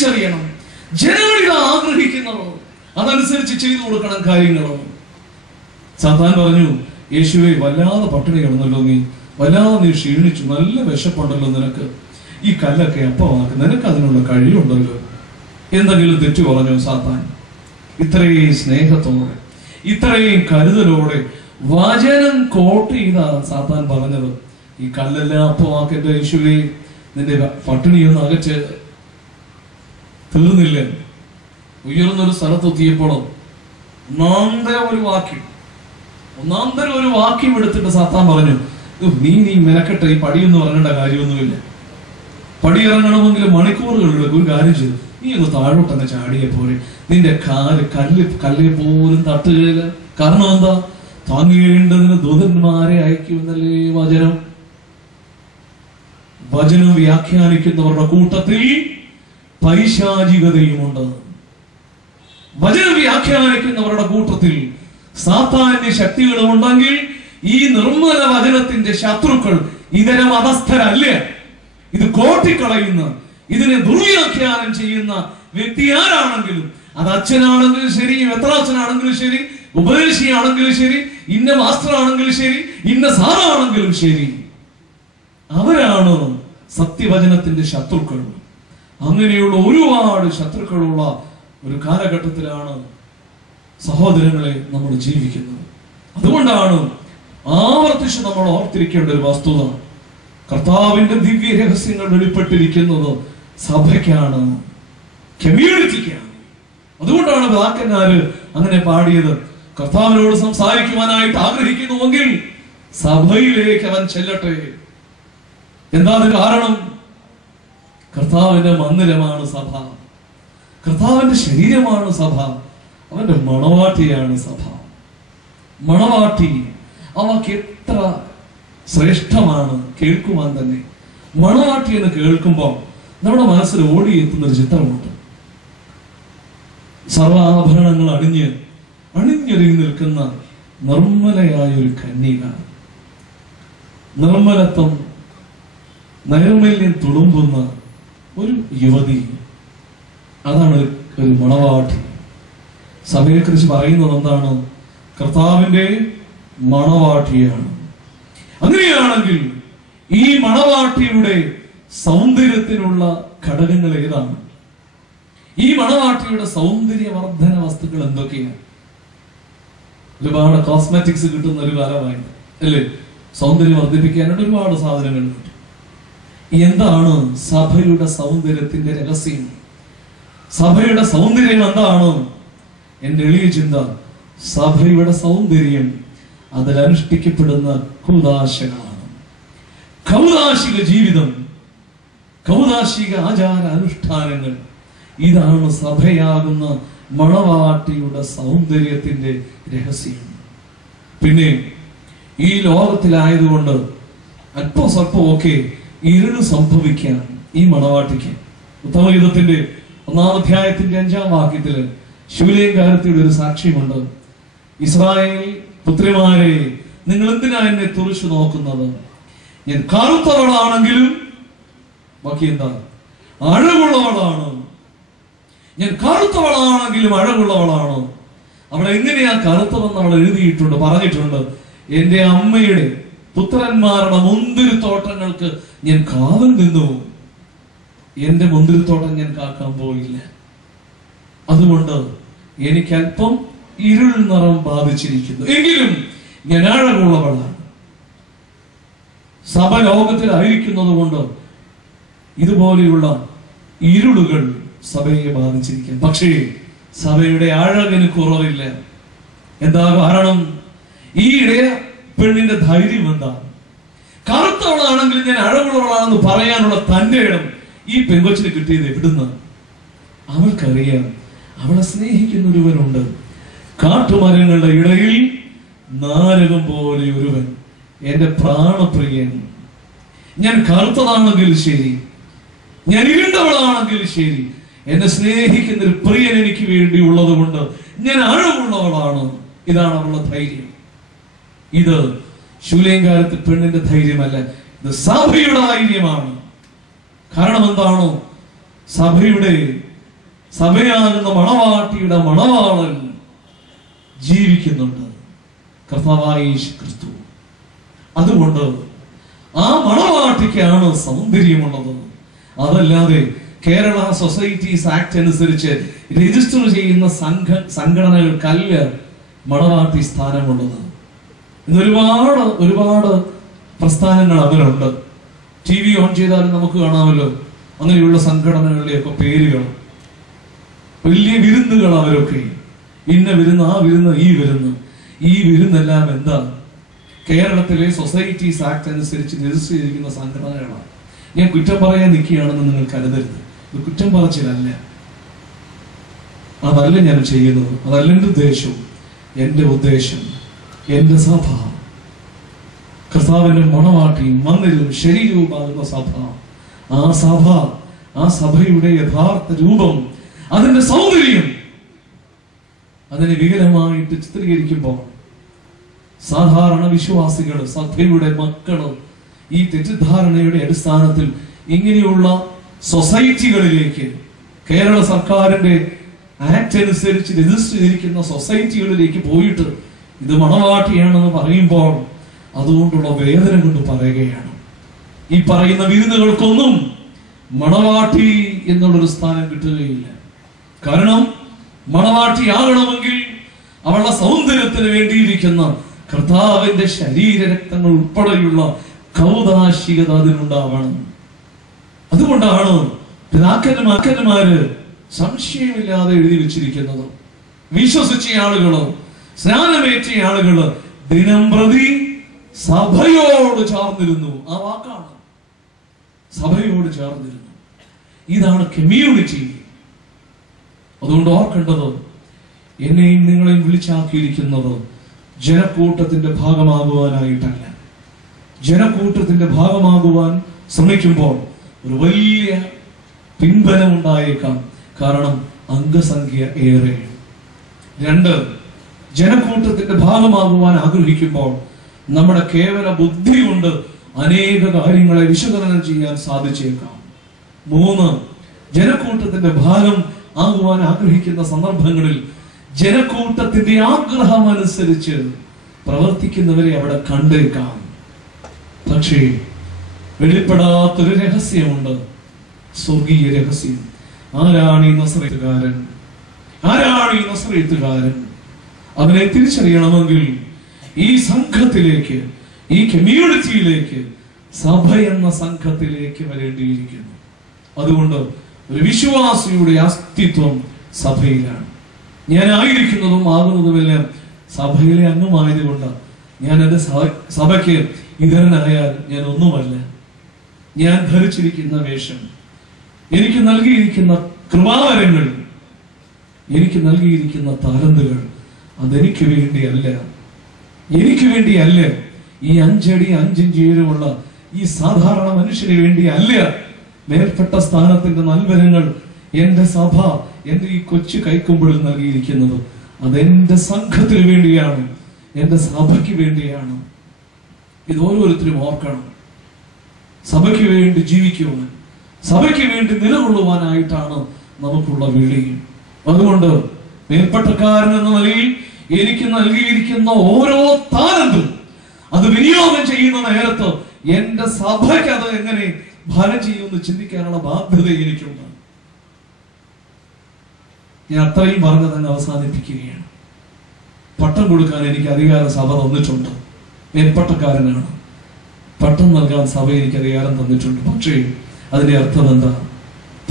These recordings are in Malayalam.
തിരിച്ചറിയണം. ജനങ്ങളിൽ ആഗ്രഹിക്കുന്നത് അതനുസരിച്ച് ചെയ്തു കൊടുക്കണം കാര്യങ്ങളോ. സാത്താൻ പറഞ്ഞു, യേശുവെ വല്ലാതെ പട്ടിണി കിടന്നല്ലോ, നീ വല്ലാതെ നീ ക്ഷീണിച്ചു, നല്ല വിശപ്പുണ്ടല്ലോ നിനക്ക്, ഈ കല്ലൊക്കെ അപ്പമാക്ക്, നിനക്ക് അതിനുള്ള കഴിവുണ്ടല്ലോ. എന്തെങ്കിലും തെറ്റു പറഞ്ഞോ സാത്താൻ? ഇത്രയും സ്നേഹത്തോടെ ഇത്രയും കരുതലോടെ വചനം കോട്ട് ചെയ്താ സാത്താൻ പറഞ്ഞത്. ഈ കല്ലെല്ലാം അപ്പമാക്കിന്റെ യേശുവെ നിന്റെ പട്ടിണിയൊന്നും അകറ്റ്. തീർന്നില്ല. ഉയർന്നൊരു സ്ഥലത്തെത്തിയപ്പോഴോ ഒന്നാന്തരം ഒരു വാക്യം എടുത്തിട്ട് സാത്താൻ പറഞ്ഞു, നീ മെനക്കെട്ട ഈ പടിയൊന്നും ഇറങ്ങേണ്ട കാര്യമൊന്നുമില്ല. പടി ഇറങ്ങണമെങ്കിൽ മണിക്കൂറുകളിലേക്ക് ഒരു കാര്യം ചെയ്തു, നീ ഒന്ന് താഴോട്ടങ്ങ് ചാടിയെ പോലെ, നിന്റെ കല്ല് പോലും തട്ടുകയില്ല. കാരണം എന്താ? താങ്ങേണ്ടതിന് ദൂതന്മാരെ അയക്കുമെന്നല്ലേ വചനം. വചനം വ്യാഖ്യാനിക്കുന്നവരുടെ കൂട്ടത്തിൽ പൈശാചികതയുമുണ്ട്. വചനം വ്യാഖ്യാനിക്കുന്നവരുടെ കൂട്ടത്തിൽ സാത്താന്യ ശക്തികളും ഉണ്ടെങ്കിൽ ഈ നിർമ്മല വചനത്തിന്റെ ശത്രുക്കൾ ഇതര മതസ്ഥരല്ല. ഇത് കോട്ടിക്കളയുന്ന, ഇതിനെ ദുർവ്യാഖ്യാനം ചെയ്യുന്ന വ്യക്തി ആരാണെങ്കിലും, അത് അച്ഛനാണെങ്കിലും ശരി, മെത്രാച്ചനാണെങ്കിലും ശരി, ഉപദേശിയാണെങ്കിലും ശരി, ഇന്ന മാസ്റ്റർ ആണെങ്കിലും ശരി, ഇന്ന സാറാണെങ്കിലും ശരി, അവരാണ് സത്യവചനത്തിന്റെ ശത്രുക്കൾ. അങ്ങനെയുള്ള ഒരുപാട് ശത്രുക്കളുള്ള ഒരു കാലഘട്ടത്തിലാണ് സഹോദരങ്ങളെ നമ്മൾ ജീവിക്കുന്നത്. അതുകൊണ്ടാണ് ആവർത്തിച്ച് നമ്മൾ ഓർത്തിരിക്കേണ്ട ഒരു വസ്തുത, കർത്താവിന്റെ ദിവ്യ രഹസ്യങ്ങൾ വെളിപ്പെട്ടിരിക്കുന്നത് സഭയ്ക്കാണ്, കമ്മ്യൂണിറ്റിക്കാണ്. അതുകൊണ്ടാണ് പിതാക്കന്മാര് അങ്ങനെ പാടിയത്. കർത്താവിനോട് സംസാരിക്കുവാനായിട്ട് ആഗ്രഹിക്കുന്നുവെങ്കിൽ സഭയിലേക്ക് അവൻ ചെല്ലട്ടെ. എന്താണ് കാരണം? കർത്താവിന്റെ മന്ദിരമാണ് സഭ, കർത്താവിന്റെ ശരീരമാണ് സഭ, അവന്റെ മണവാട്ടിയാണ് സഭ. മണവാട്ടി അവക്ക് എത്ര ശ്രേഷ്ഠമാണ് കേൾക്കുവാൻ തന്നെ. മണവാട്ടി എന്ന് കേൾക്കുമ്പോൾ നമ്മുടെ മനസ്സിൽ ഓടിയെത്തുന്ന ഒരു ചിത്രമുണ്ട്. സർവാഭരണങ്ങൾ അണിഞ്ഞൊരുങ്ങി നിൽക്കുന്ന നിർമ്മലയായ ഒരു കന്യക, നിർമ്മലത്വം നൈർമല്യം തുളുമ്പുന്ന ഒരു യുവതി, അതാണ് ഒരു മണവാട്ടി. സഭയെ കുറിച്ച് പറയുന്നത് എന്താണ്? കർത്താവിന്റെ മണവാട്ടിയാണ്. അങ്ങനെയാണെങ്കിൽ ഈ മണവാട്ടിയുടെ സൗന്ദര്യത്തിനുള്ള ഘടകങ്ങൾ ഏതാണ്? ഈ മണവാട്ടിയുടെ സൗന്ദര്യവർദ്ധന വസ്തുക്കൾ എന്തൊക്കെയാണ്? ഒരുപാട് കോസ്മെറ്റിക്സ് കിട്ടുന്ന ഒരു കാലമായി അല്ലേ? സൗന്ദര്യം വർദ്ധിപ്പിക്കാനായിട്ട് ഒരുപാട് സാധനങ്ങൾ കിട്ടും. എന്താണ് സഭയുടെ സൗന്ദര്യത്തിന്റെ രഹസ്യം? സഭയുടെ സൗന്ദര്യം എന്താണ്? എന്റെ എളിയ ചിന്ത, സഭയുടെ സൗന്ദര്യം അതിലനുഷ്ഠിക്കപ്പെടുന്ന കൂദാശകളാണ്. കൗദാശിക ജീവിതം, കൗദാശിക ആചാര അനുഷ്ഠാനങ്ങൾ, ഇതാണ് സഭയാകുന്ന മണവാട്ടിയുടെ സൗന്ദര്യത്തിന്റെ രഹസ്യം. പിന്നെ ഈ ലോകത്തിലായതുകൊണ്ട് അല്പം സ്വല്പമൊക്കെ ഇരുള് സംഭവിക്കാം ഈ മണവാട്ടിക്ക്. ഉത്തമഗീതത്തിന്റെ 1-ാം അധ്യായത്തിന്റെ 5-ാം വാക്യത്തില് ശൂലേകാരത്തിയുടെ ഒരു സാക്ഷ്യമുണ്ട്. ഇസ്രായേൽ പുത്രിമാരെ, നിങ്ങൾ എന്തിനാ എന്നെ തുറിച്ചു നോക്കുന്നത്? ഞാൻ കറുത്തവളാണെങ്കിലും ബാക്കി എന്താ? അഴകുള്ളവളാണ്. ഞാൻ കറുത്തവളാണെങ്കിലും അഴകുള്ളവളാണ്. അവിടെ എങ്ങനെയാ കറുത്തതെന്ന് അവൾ എഴുതിയിട്ടുണ്ട്, പറഞ്ഞിട്ടുണ്ട്. എന്റെ അമ്മയുടെ പുത്രന്മാരുടെ മുന്തിരിത്തോട്ടങ്ങൾക്ക് ഞാൻ കാവൽ നിന്നു, എന്റെ മുന്തിരിത്തോട്ടം ഞാൻ കാക്കാൻ പോയില്ല. അതുകൊണ്ട് എനിക്ക് അല്പം ഇരുൾ നിറം ബാധിച്ചിരിക്കുന്നു, എങ്കിലും ഞാൻ അഴകുള്ളവളാണ്. സഭ ലോകത്തിലായിരിക്കുന്നത് കൊണ്ട് ഇതുപോലെയുള്ള ഇരുളുകൾ സഭയെ ബാധിച്ചിരിക്കും. പക്ഷേ സഭയുടെ അഴകിന് കുറവില്ല. എന്താ കാരണം? ഈ ഇടയ പെണ്ണിന്റെ ധൈര്യം എന്താ? കറുത്തവളാണെങ്കിൽ ഞാൻ അഴകുള്ളവളാണെന്ന് പറയാനുള്ള തന്റെ ഇടം ഈ പെങ്കൊച്ചിന് കിട്ടിയത് എവിടുന്ന്? അവൾക്കറിയാം അവളെ സ്നേഹിക്കുന്ന ഒരുവനുണ്ട്. കാട്ടുമരങ്ങളുടെ ഇടയിൽ നാരകം പോലെ ഒരുവൻ, എന്റെ പ്രാണപ്രിയൻ. ഞാൻ കറുത്തതാണെങ്കിൽ ശരി, ഞാൻ ഇരുണ്ടവളാണെങ്കിൽ ശരി, എന്നെ സ്നേഹിക്കുന്ന ഒരു പ്രിയൻ എനിക്ക് വേണ്ടി ഉള്ളത് കൊണ്ട് ഞാൻ അഴകുള്ളവളാണ്. ഇതാണ് അവളുടെ ധൈര്യം. ഇത് ശൂലേകാരത്തിൽ പെണ്ണിന്റെ ധൈര്യമല്ല, ഇത് സഭയുടെ ധൈര്യമാണ്. കാരണം എന്താണോ? സഭയുടെ സഭയാകുന്ന മണവാട്ടിയുടെ മണവാളൻ ജീവിക്കുന്നുണ്ട്, കർത്താവായ യേശു ക്രിസ്തു. അതുകൊണ്ട് ആ മണവാട്ടിക്കാണ് സൗന്ദര്യമുള്ളത്. അതല്ലാതെ കേരള സൊസൈറ്റീസ് ആക്ട് അനുസരിച്ച് രജിസ്റ്റർ ചെയ്യുന്ന സംഘടനകൾക്കല്ല മണവാട്ടി സ്ഥാനമുള്ളത്. ഇന്ന് ഒരുപാട് പ്രസ്ഥാനങ്ങൾ അതിലുണ്ട്. TV ഓൺ ചെയ്താലും നമുക്ക് കാണാമല്ലോ അങ്ങനെയുള്ള സംഘടനകളുടെയൊക്കെ പേരുകൾ. വലിയ വിരുന്നുകൾ അവരൊക്കെ, ഇന്ന വിരുന്ന്, ആ വിരുന്ന്, ഈ വിരുന്നെല്ലാം എന്താ? കേരളത്തിലെ സൊസൈറ്റീസ് ആക്ട് അനുസരിച്ച് രജിസ്റ്റർ ചെയ്തിരിക്കുന്ന സംഘടനകളാണ്. ഞാൻ കുറ്റം പറയാൻ നിൽക്കുകയാണെന്ന് നിങ്ങൾ കരുതരുത്. ഇത് കുറ്റം പറച്ചിലല്ല, അതല്ല ഞാൻ ചെയ്യുന്നത്, അതല്ല എൻ്റെ ഉദ്ദേശവും. എൻ്റെ ഉദ്ദേശം എൻ്റെ സഭ, കർത്താവിന്റെ മണവാട്ടിയും മന്ദിരവും ശരീരവുമാകുന്ന സഭ, ആ സഭയുടെ യഥാർത്ഥ രൂപം, അതിന്റെ സൗന്ദര്യം, അതിനെ വികലമായിട്ട് ചിത്രീകരിക്കുമ്പോൾ സാധാരണ വിശ്വാസികൾ, സഭയുടെ മക്കള് ഈ തെറ്റിദ്ധാരണയുടെ അടിസ്ഥാനത്തിൽ ഇങ്ങനെയുള്ള സൊസൈറ്റികളിലേക്ക്, കേരള സർക്കാരിന്റെ ആക്ട് അനുസരിച്ച് രജിസ്റ്റർ ചെയ്തിരിക്കുന്ന സൊസൈറ്റികളിലേക്ക് പോയിട്ട് ഇത് മണവാട്ടിയാണെന്ന് പറയുമ്പോൾ അതുകൊണ്ടുള്ള വേദന കൊണ്ട് പറയുകയാണ്. ഈ പറയുന്ന വിരുന്നുകൾക്കൊന്നും മണവാട്ടി എന്നുള്ളൊരു സ്ഥാനം കിട്ടുകയില്ല. കാരണം മണവാട്ടിയാകണമെങ്കിൽ അവളുടെ സൗന്ദര്യത്തിന് വേണ്ടിയിരിക്കുന്ന കർത്താവിന്റെ ശരീരരക്തങ്ങൾ ഉൾപ്പെടെയുള്ള കൗതാശികത അതിനുണ്ടാവണം. അതുകൊണ്ടാണ് പിതാക്കന്മാര് സംശയമില്ലാതെ എഴുതി വെച്ചിരിക്കുന്നത്. വിശ്വസിച്ച ആളുകള്, സ്നാനമേറ്റ ആളുകള് ദിനം പ്രതി സഭയോട് ചേർന്നിരുന്നു. ആ വാക്കാണ്, സഭയോട് ചേർന്നിരുന്നു. ഇതാണ് കമ്മ്യൂണിറ്റി. അതുകൊണ്ട് ഓർക്കേണ്ടത്, എന്നെയും നിങ്ങളെയും വിളിച്ചാക്കിയിരിക്കുന്നത് ജനക്കൂട്ടത്തിന്റെ ഭാഗമാകുവാനായിട്ടല്ല. ജനക്കൂട്ടത്തിന്റെ ഭാഗമാകുവാൻ ശ്രമിക്കുമ്പോൾ ഒരു വലിയ പിൻബലം ഉണ്ടായേക്കാം. കാരണം അംഗസംഖ്യ ഏറെ. 2, ജനക്കൂട്ടത്തിന്റെ ഭാഗമാകുവാൻ ആഗ്രഹിക്കുമ്പോൾ നമ്മുടെ കേവല ബുദ്ധി കൊണ്ട് അനേക കാര്യങ്ങളെ വിശകലനം ചെയ്യാൻ സാധിച്ചേക്കാം. 3, ജനക്കൂട്ടത്തിന്റെ ഭാഗം ആകുവാൻ ആഗ്രഹിക്കുന്ന സന്ദർഭങ്ങളിൽ ജനക്കൂട്ടത്തിന്റെ ആഗ്രഹം അനുസരിച്ച് പ്രവർത്തിക്കുന്നവരെ അവിടെ കണ്ടേക്കാം. പക്ഷേ വെളിപ്പെടാത്തൊരു രഹസ്യമുണ്ട്, സ്വർഗീയ രഹസ്യം. ആരാണ് ഈ നസറേത്തുകാരൻ? അവനെ തിരിച്ചറിയണമെങ്കിൽ ഈ സംഘത്തിലേക്ക്, ഈ കമ്മ്യൂണിറ്റിയിലേക്ക്, സഭ എന്ന സംഘത്തിലേക്ക് വരേണ്ടിയിരിക്കുന്നു. അതുകൊണ്ട് ഒരു വിശ്വാസിയുടെ അസ്തിത്വം സഭയിലാണ്. ഞാൻ ആയിരിക്കുന്നതും ആകുന്നതുമെല്ലാം സഭയിലെ അംഗമായതുകൊണ്ട് ഞാൻ എന്റെ സഭയ്ക്ക് ഇതരനായാൽ ഞാൻ ഒന്നുമല്ല. ഞാൻ ധരിച്ചിരിക്കുന്ന വേഷം, എനിക്ക് നൽകിയിരിക്കുന്ന കൃപാവരങ്ങൾ, എനിക്ക് നൽകിയിരിക്കുന്ന താലന്തുകൾ, അതെനിക്ക് വേണ്ടിയല്ല. ഈ 5 അടി 5 ഇഞ്ച് ഉയരമുള്ള ഈ സാധാരണ മനുഷ്യന് വേണ്ടിയല്ല. മേൽപ്പെട്ട സ്ഥാനത്തിന്റെ നൽവരങ്ങൾ എന്റെ സഭ, എന്റെ ഈ കൊച്ചു കൈക്കുമ്പിളിൽ നൽകിയിരിക്കുന്നത് അതെന്റെ സംഘത്തിന് വേണ്ടിയാണ്, എന്റെ സഭയ്ക്ക് വേണ്ടിയാണ്. ഇത് ഓരോരുത്തരും ഓർക്കണം. സഭയ്ക്ക് വേണ്ടി ജീവിക്കുവാൻ, സഭയ്ക്ക് വേണ്ടി നിലകൊള്ളുവാനായിട്ടാണ് നമുക്കുള്ള വിളി. അതുകൊണ്ട് മേൽപ്പട്ടക്കാരൻ എന്ന നിലയിൽ എനിക്ക് നൽകിയിരിക്കുന്ന ഓരോ താലന്തും അത് വിനിയോഗം ചെയ്യുന്ന നേരത്ത് എന്റെ സഭയ്ക്ക് അത് എങ്ങനെ ഫലം ചെയ്യുമെന്ന് ചിന്തിക്കാനുള്ള ബാധ്യത എനിക്കുണ്ട്. ഞാൻ അത്രയും പറഞ്ഞ് തന്നെ അവസാനിപ്പിക്കുകയാണ്. പട്ടം കൊടുക്കാൻ എനിക്ക് അധികാരം സഭ തന്നിട്ടുണ്ട്. മേൽപ്പട്ടക്കാരനാണ്. പട്ടം നൽകാൻ സഭ എനിക്ക് അധികാരം തന്നിട്ടുണ്ട്. പക്ഷേ അതിന്റെ അർത്ഥം എന്താ?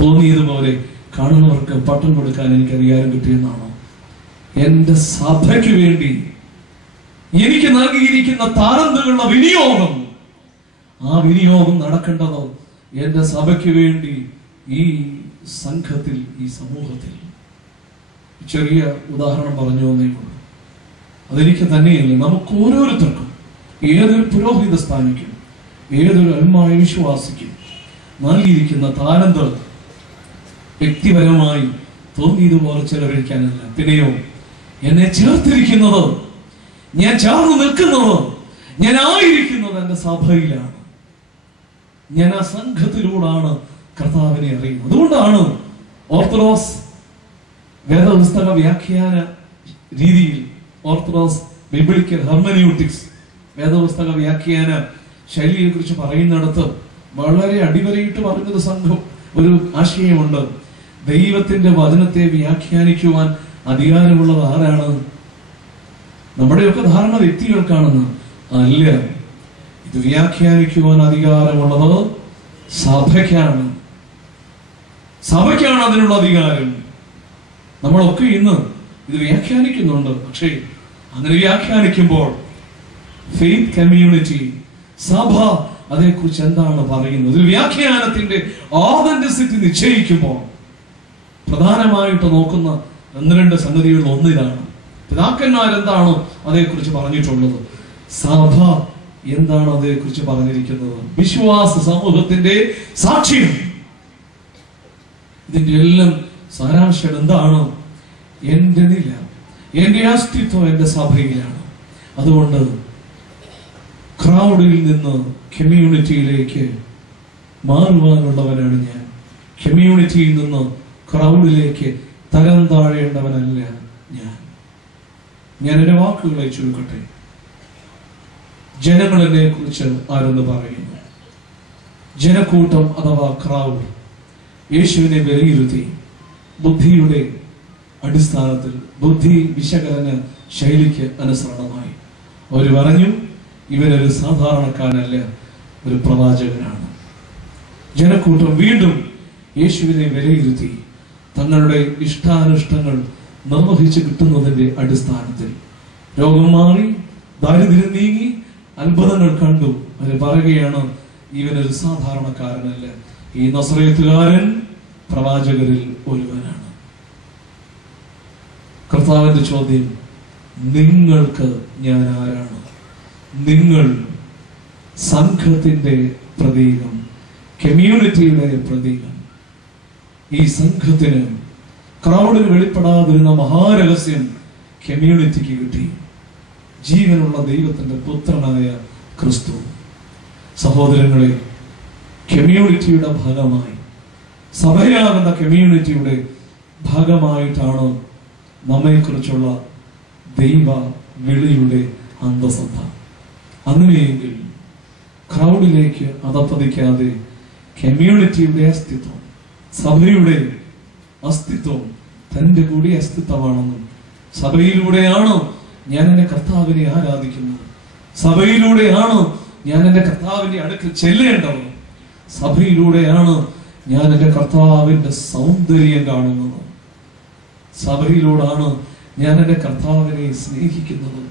തോന്നിയതുപോലെ കാണുന്നവർക്ക് പട്ടം കൊടുക്കാൻ എനിക്ക് അധികാരം കിട്ടിയെന്നാണോ? എന്റെ സഭയ്ക്ക് വേണ്ടി എനിക്ക് നൽകിയിരിക്കുന്ന താലന്തുകളുടെ വിനിയോഗം, ആ വിനിയോഗം നടക്കേണ്ടതോ എന്റെ സഭയ്ക്ക് വേണ്ടി, ഈ സംഘത്തിൽ, ഈ സമൂഹത്തിൽ. ചെറിയ ഉദാഹരണം പറഞ്ഞു എന്നേ ഉള്ളൂ. അതെനിക്ക് തന്നെയല്ല, നമുക്ക് ഓരോരുത്തർക്കും, ഏതൊരു പുരോഹിത സ്ഥാനിക്കും, ഏതൊരു അൽമായ വിശ്വാസിക്കും നൽകിയിരിക്കുന്ന താലന്ത് വ്യക്തിപരമായി തോന്നിയതുപോലെ ചെലവഴിക്കാനല്ല. പിന്നെയോ എന്നെ ചേർത്തിരിക്കുന്നത്, ഞാൻ ചേർന്ന് നിൽക്കുന്നത്, ഞാൻ ആയിരിക്കുന്നത് എന്റെ സഭയിലാണ്. ഞാൻ ആ സംഘത്തിലൂടാണ് കർത്താവിനെ അറിയുന്നത്. അതുകൊണ്ടാണ് ഓർത്തഡോക്സ് വേദപുസ്തക വ്യാഖ്യാന രീതിയിൽ ഓർത്തഡോക്സ് ബിബ്ലിക്കൽ ഹെർമന്യൂട്ടിക്സ് വേദപുസ്തക വ്യാഖ്യാന ശൈലിയെ കുറിച്ച് പറയുന്നിടത്ത് വളരെ അടിവരയിട്ട് പറഞ്ഞൊരു ഒരു ആശയമുണ്ട്. ദൈവത്തിന്റെ വചനത്തെ വ്യാഖ്യാനിക്കുവാൻ അധികാരമുള്ളത് ആരാണ്? നമ്മുടെയൊക്കെ ധാരണ വ്യക്തികൾക്കാണെന്ന്. അല്ല, ഇത് വ്യാഖ്യാനിക്കുവാൻ അധികാരമുള്ളത് സഭയ്ക്കാണ്. സഭയ്ക്കാണ് അതിനുള്ള അധികാരം. നമ്മളൊക്കെ ഇന്ന് ഇത് വ്യാഖ്യാനിക്കുന്നുണ്ട്. പക്ഷേ അങ്ങനെ വ്യാഖ്യാനിക്കുമ്പോൾ ഫെയ്ത്ത് കമ്മ്യൂണിറ്റി, സഭ അതേക്കുറിച്ച് എന്താണ് പറയുന്നത്? ഒരു വ്യാഖ്യാനത്തിന്റെ ഓതന്റിസിറ്റി നിശ്ചയിക്കുമ്പോൾ പ്രധാനമായിട്ട് നോക്കുന്ന ഒന്ന് രണ്ട് സംഗതികൾ ഒന്നിലാണ്. പിതാക്കന്മാരെന്താണോ അതേക്കുറിച്ച് പറഞ്ഞിട്ടുള്ളത്, സഭ എന്താണ് അതേക്കുറിച്ച് പറഞ്ഞിരിക്കുന്നത്, വിശ്വാസ സമൂഹത്തിന്റെ സാക്ഷ്യം, ഇതിന്റെ എല്ലാം സാരാംശം എന്താണ്? എന്റെ നില, എന്റെ അസ്തിത്വം എന്റെ സഭയിലാണ്. അതുകൊണ്ട് ക്രൗഡിൽ നിന്ന് കമ്മ്യൂണിറ്റിയിലേക്ക് മാറുവാനുള്ളവനാണ് ഞാൻ. കമ്മ്യൂണിറ്റിയിൽ നിന്ന് ക്രൗഡിലേക്ക് തരം താഴേണ്ടവനല്ല ഞാൻ. ഞാൻ എന്റെ വാക്കുകളെ ചുരുക്കട്ടെ. ജനങ്ങളെ കുറിച്ച് ആരെന്ന് പറയുന്നു? ജനക്കൂട്ടം അഥവാ ക്രൗഡ് യേശുവിനെ വിലയിരുത്തി ബുദ്ധിയുടെ അടിസ്ഥാനത്തിൽ, ബുദ്ധി വിശകലന ശൈലിക്ക് അനുസരണമായി അവർ പറഞ്ഞു, ഇവനൊരു സാധാരണക്കാരനല്ല, ഒരു പ്രവാചകനാണ്. ജനക്കൂട്ടം വീണ്ടും യേശുവിനെ വിലയിരുത്തി തങ്ങളുടെ ഇഷ്ടാനുഷ്ടങ്ങൾ നിർവഹിച്ച് കിട്ടുന്നതിന്റെ അടിസ്ഥാനത്തിൽ രോഗം മാറി, ദാരിദ്ര്യം നീങ്ങി, അത്ഭുതങ്ങൾ കണ്ടു. അവർ പറയുകയാണ്, ഇവനൊരു സാധാരണക്കാരനല്ല, ഈ നസറേത്തുകാരൻ പ്രവാചകരിൽ ഒരുവനാണ്. കർത്താവിന്റെ ചോദ്യം, നിങ്ങൾക്ക് ഞാൻ ആരാണ്? നിങ്ങൾ സംഘത്തിന്റെ പ്രതീകം, കമ്മ്യൂണിറ്റിയുടെ പ്രതീകം. ഈ സംഘത്തിന്, ക്രൗഡിന് വെളിപ്പെടാതിരുന്ന മഹാരഹസ്യം കമ്മ്യൂണിറ്റിക്ക് കിട്ടി. ജീവനുള്ള ദൈവത്തിന്റെ പുത്രനായ ക്രിസ്തു. സഹോദരങ്ങളെ, കമ്മ്യൂണിറ്റിയുടെ ഭാഗമായി, സഭയാകുന്ന കമ്മ്യൂണിറ്റിയുടെ ഭാഗമായിട്ടാണ് നമ്മെക്കുറിച്ചുള്ള ദൈവ വിളിയുടെ അന്തസത്ത. അങ്ങനെയെങ്കിൽ ക്രൗഡിലേക്ക് അതപ്പതിക്കാതെ കമ്മ്യൂണിറ്റിയുടെ അസ്തിത്വം, സഭയുടെ അസ്തിത്വം തന്റെ കൂടി അസ്തിത്വമാണെന്നും, സഭയിലൂടെയാണ് ഞാൻ എന്റെ കർത്താവിനെ ആരാധിക്കുന്നത്, സഭയിലൂടെയാണ് ഞാൻ എന്റെ കർത്താവിന്റെ അടുക്കൽ ചെല്ലേണ്ടത്, സഭയിലൂടെയാണ് ഞാൻ എന്റെ കർത്താവിന്റെ സൗന്ദര്യം കാണുന്നത്, സഭയിലൂടെയാണ് ഞാൻ എന്റെ കർത്താവിനെ സ്നേഹിക്കുന്നത്,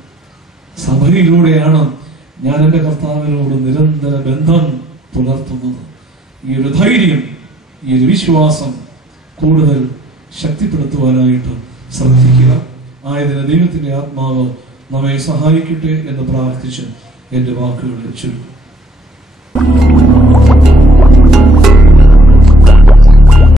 സഭയിലൂടെയാണ് ഞാൻ എന്റെ കർത്താവിനോട് നിരന്തര ബന്ധം പുലർത്തുന്നത്. ഈ ഒരു ധൈര്യം, ഈ ഒരു വിശ്വാസം കൂടുതൽ ശക്തിപ്പെടുത്തുവാനായിട്ട് ശ്രദ്ധിക്കുക. ആയതിന് ദൈവത്തിന്റെ ആത്മാവ് നമ്മെ സഹായിക്കട്ടെ എന്ന് പ്രാർത്ഥിച്ച് എന്റെ വാക്കുകൾ ചുരുക്കും.